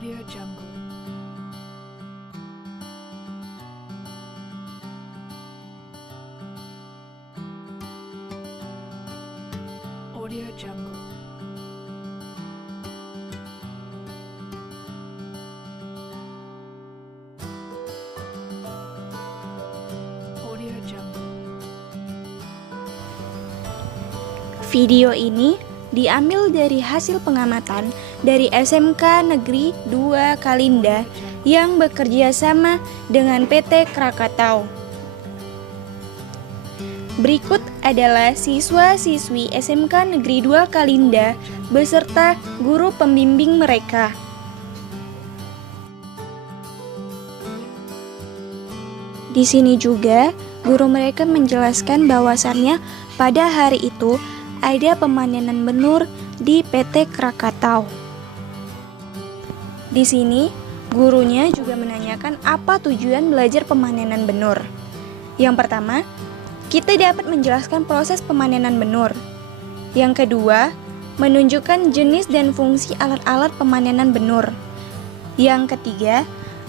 Audio Jungle. Audio Jungle. Audio Jungle. Video ini diambil dari hasil pengamatan dari SMK Negeri 2 Kalinda yang bekerja sama dengan PT Krakatau. Berikut adalah siswa-siswi SMK Negeri 2 Kalinda beserta guru pembimbing mereka. Di sini juga guru mereka menjelaskan bahwasannya pada hari itu ada pemanenan benur di PT Krakatau. Di sini, gurunya juga menanyakan apa tujuan belajar pemanenan benur. Yang pertama, kita dapat menjelaskan proses pemanenan benur. Yang kedua, menunjukkan jenis dan fungsi alat-alat pemanenan benur. Yang ketiga,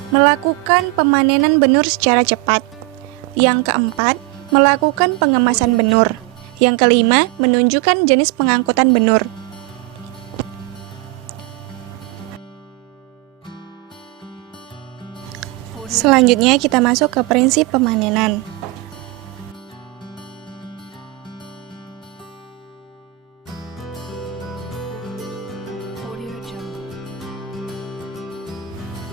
melakukan pemanenan benur secara cepat. Yang keempat, melakukan pengemasan benur. Yang kelima, menunjukkan jenis pengangkutan benur. Selanjutnya kita masuk ke prinsip pemanenan. Audio Jungle.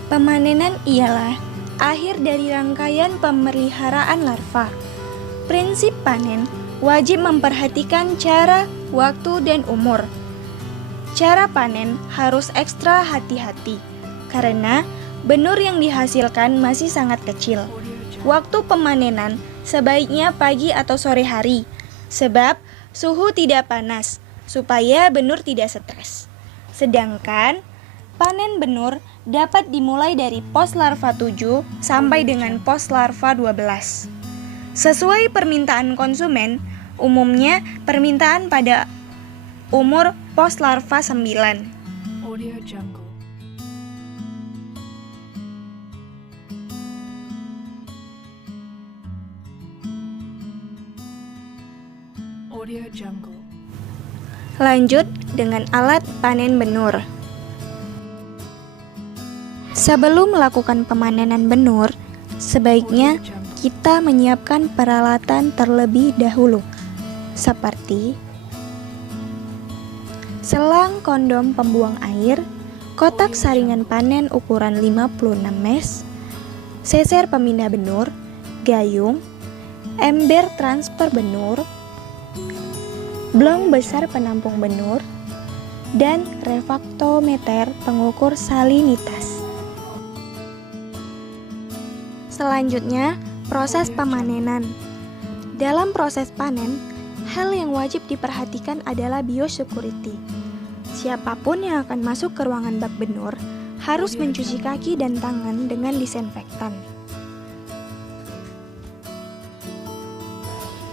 Pemanenan ialah akhir dari rangkaian pemeliharaan larva. Prinsip panen wajib memperhatikan cara, waktu, dan umur. Cara panen harus ekstra hati-hati karena benur yang dihasilkan masih sangat kecil. Waktu pemanenan sebaiknya pagi atau sore hari, sebab suhu tidak panas, supaya benur tidak stres. Sedangkan panen benur dapat dimulai dari pos larva 7 sampai dengan pos larva 12. Sesuai permintaan konsumen, umumnya permintaan pada umur pos larva 9. Audio Jungle. Audio Jungle. Lanjut dengan alat panen benur. Sebelum melakukan pemanenan benur, sebaiknya kita menyiapkan peralatan terlebih dahulu, seperti selang kondom pembuang air, kotak saringan panen ukuran 56 mes, seser pemindah benur, gayung, ember transfer benur, blong besar penampung benur, dan refraktometer pengukur salinitas. Selanjutnya, proses pemanenan. Dalam proses panen, hal yang wajib diperhatikan adalah biosecurity. Siapapun yang akan masuk ke ruangan bak benur harus mencuci kaki dan tangan dengan disinfektan.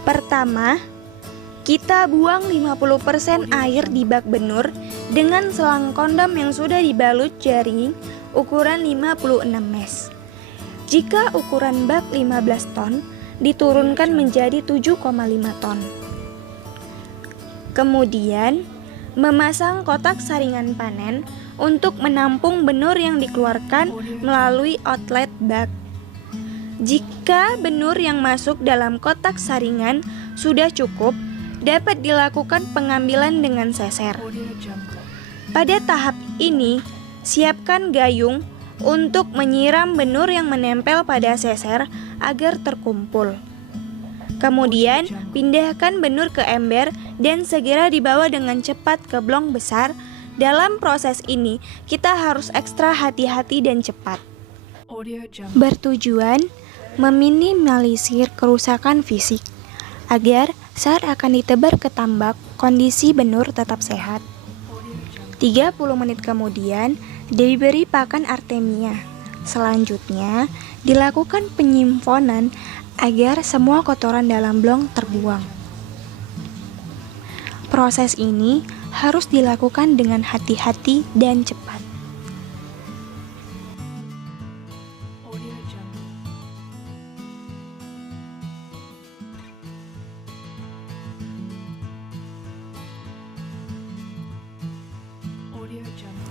Pertama, kita buang 50% air di bak benur dengan selang kondom yang sudah dibalut jaring ukuran 56 mes. Jika ukuran bak 15 ton, diturunkan menjadi 7,5 ton. Kemudian, memasang kotak saringan panen untuk menampung benur yang dikeluarkan melalui outlet bak. Jika benur yang masuk dalam kotak saringan sudah cukup, dapat dilakukan pengambilan dengan seser. Audio Jungle. Pada tahap ini, siapkan gayung untuk menyiram benur yang menempel pada seser agar terkumpul. Kemudian, pindahkan benur ke ember dan segera dibawa dengan cepat ke blong besar. Dalam proses ini, kita harus ekstra hati-hati dan cepat. Audio Jungle. Bertujuan meminimalisir kerusakan fisik agar saat akan ditebar ke tambak, kondisi benur tetap sehat. 30 menit kemudian, diberi pakan artemia. Selanjutnya, dilakukan penyimfonan agar semua kotoran dalam blong terbuang. Proses ini harus dilakukan dengan hati-hati dan cepat.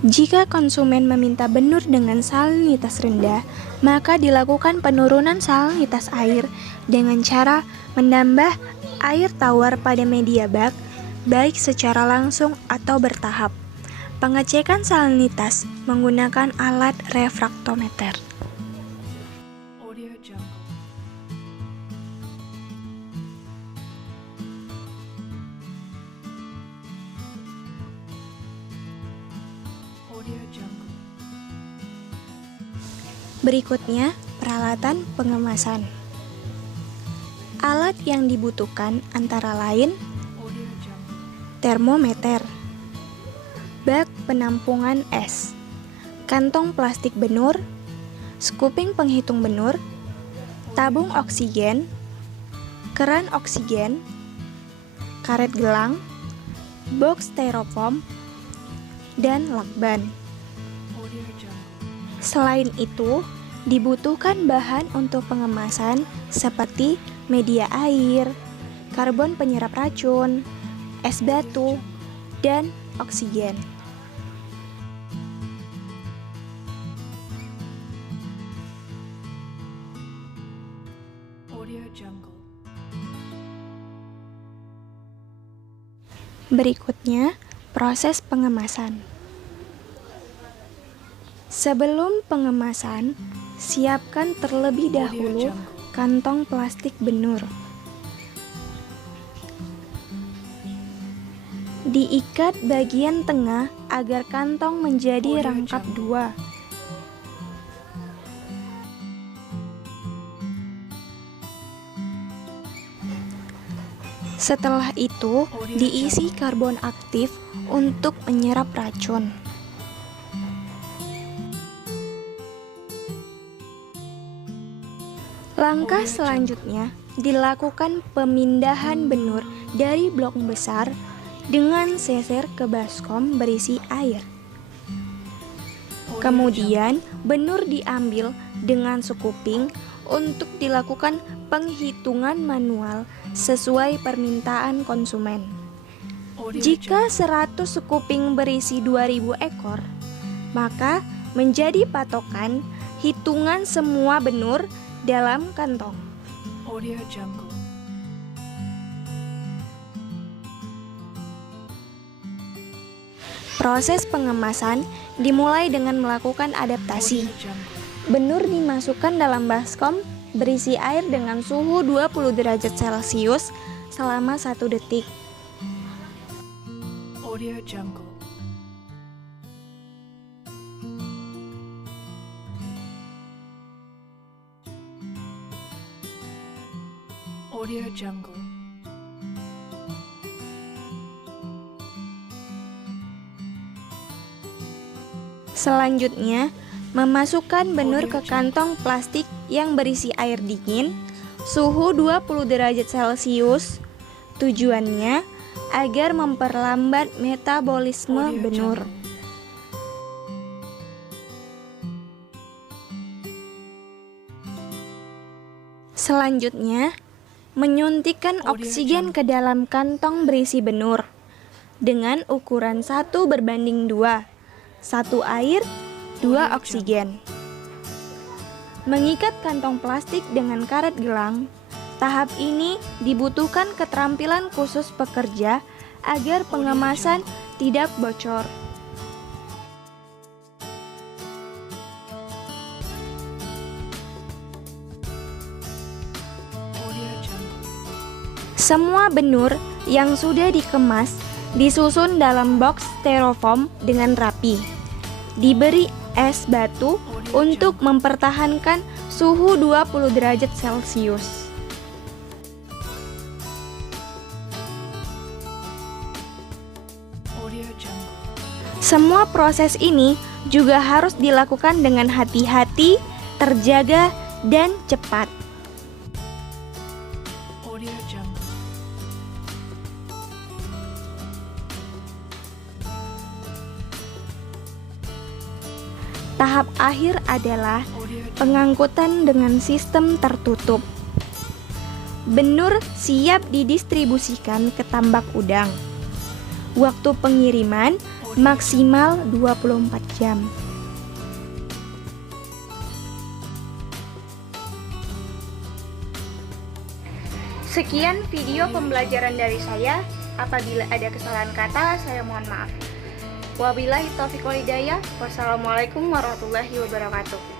Jika konsumen meminta benur dengan salinitas rendah, maka dilakukan penurunan salinitas air dengan cara menambah air tawar pada media bak, baik secara langsung atau bertahap. Pengecekan salinitas menggunakan alat refraktometer. Audio Jungle. Audio Jungle. Berikutnya, peralatan pengemasan. Alat yang dibutuhkan antara lain Audio Jungle. termometer, bak penampungan es, kantong plastik benur, skuping penghitung benur, tabung oksigen, keran oksigen, karet gelang, box styrofoam, dan lakban. Audio Jungle. Selain itu, dibutuhkan bahan untuk pengemasan seperti media air, karbon penyerap racun, es batu, dan oksigen. Audio Jungle. Berikutnya, proses pengemasan. Sebelum pengemasan, siapkan terlebih dahulu kantong plastik benur. Diikat bagian tengah agar kantong menjadi rangkap dua. Setelah itu, diisi karbon aktif untuk menyerap racun. Langkah selanjutnya dilakukan pemindahan benur dari blok besar dengan seser ke baskom berisi air. Kemudian, benur diambil dengan sekuping untuk dilakukan penghitungan manual sesuai permintaan konsumen. Jika 100 sekuping berisi 2000 ekor, maka menjadi patokan hitungan semua benur dalam kantong. Audio Jungle. Proses pengemasan dimulai dengan melakukan adaptasi. Audio Jungle. Benur dimasukkan dalam baskom berisi air dengan suhu 20 derajat Celcius selama 1 detik. Audio Jungle. Audio Jungle. Selanjutnya, memasukkan benur ke kantong plastik yang berisi air dingin, suhu 20 derajat Celcius. Tujuannya agar memperlambat metabolisme Audio benur. Jungle. Selanjutnya, menyuntikkan oksigen ke dalam kantong berisi benur dengan ukuran 1:2, 1 air, 2 oksigen. Mengikat kantong plastik dengan karet gelang. Tahap ini dibutuhkan keterampilan khusus pekerja agar pengemasan tidak bocor. Audio Jungle. Semua benur yang sudah dikemas disusun dalam box styrofoam dengan rapi. Diberi es batu untuk mempertahankan suhu 20 derajat Celcius. Audio Jungle. Semua proses ini juga harus dilakukan dengan hati-hati, terjaga, dan cepat. Audio Jungle. Tahap akhir adalah Audio Jungle. pengangkutan dengan sistem tertutup. Benur siap didistribusikan ke tambak udang. Waktu pengiriman maksimal 24 jam. Sekian video pembelajaran dari saya. Apabila ada kesalahan kata, saya mohon maaf. Wabillahi taufiq wal hidayah. Wassalamualaikum warahmatullahi wabarakatuh.